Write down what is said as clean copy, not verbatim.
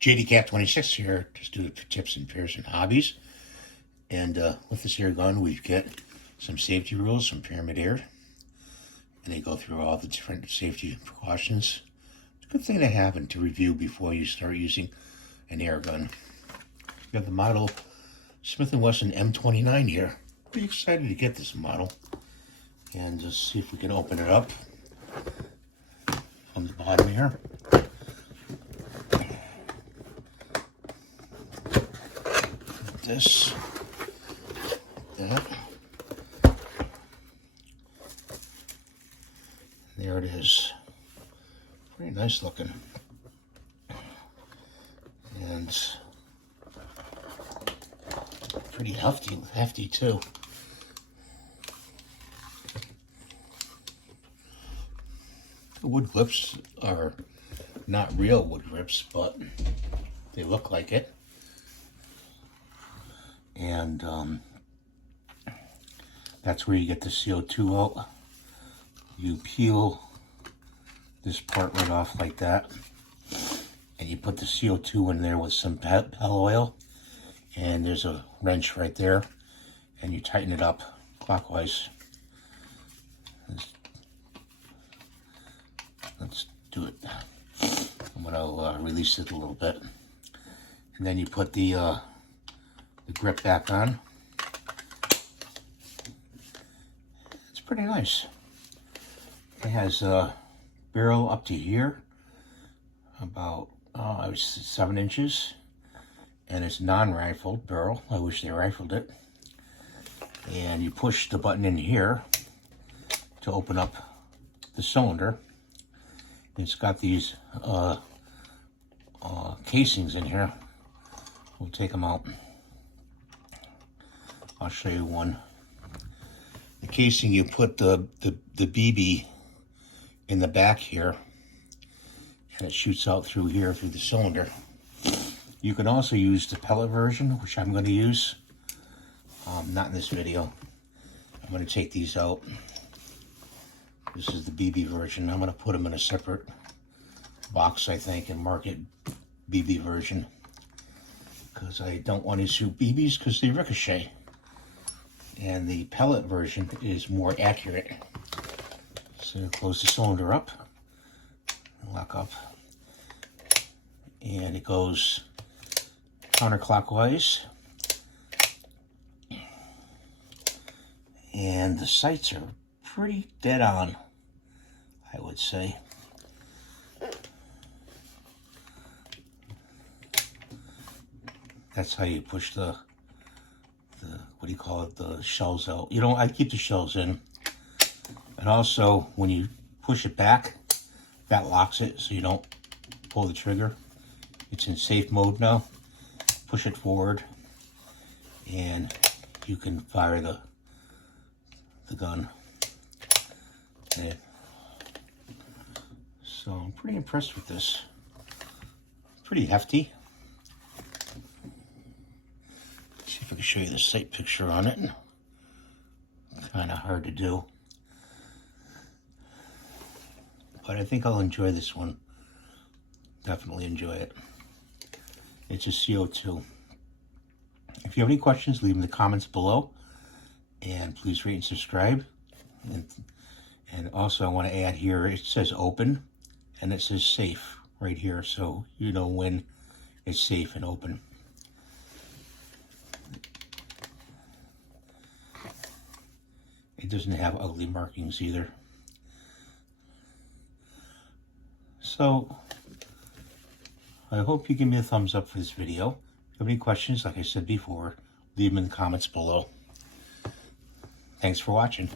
JDCat26 here, just do tips and pairs and hobbies. And with this air gun, we get some safety rules from Pyramid Air. And they go through all the different safety precautions. It's a good thing to have and to review before you start using an air gun. We have the model Smith & Wesson M29 here. Pretty excited to get this model. And just see if we can open it up from the bottom here. This, that, there it is. Pretty nice looking, and pretty hefty too. The wood grips are not real wood grips, but they look like it. And that's where you get the CO2 out. You peel this part right off like that, and you put the CO2 in there with some pellet oil, and there's a wrench right there, and you tighten it up clockwise. Let's do it. I'm gonna release it a little bit, and then you put the grip back on. It's pretty nice. It has a barrel up to here, about 7 inches, and it's non-rifled barrel. I wish they rifled it. And you push the button in here to open up the cylinder. It's got these casings in here. We'll take them out. I'll show you one. The casing, you put the BB in the back here, and it shoots out through here, through the cylinder. You can also use the pellet version, which I'm going to use. Not in this video. I'm going to take these out. This is the BB version. I'm going to put them in a separate box, I think, and mark it BB version, because I don't want to shoot BBs because they ricochet. And the pellet version is more accurate. So close the cylinder up, lock up, and it goes counterclockwise. And the sights are pretty dead on, I would say. That's how you push the what do you call it, the shells out. You know, I keep the shells in. And also, when you push it back, that locks it so you don't pull the trigger. It's in safe mode now. Push it forward, and you can fire the gun. Okay. So I'm pretty impressed with this. Pretty hefty. See if I can show you the sight picture on it. Kind of hard to do. But I think I'll enjoy this one. Definitely enjoy it. It's a CO2. If you have any questions, leave them in the comments below. And please rate and subscribe. And also I want to add here, it says open and it says safe right here, so you know when it's safe and open. It doesn't have ugly markings either. So, I hope you give me a thumbs up for this video. If you have any questions, like I said before, leave them in the comments below. Thanks for watching.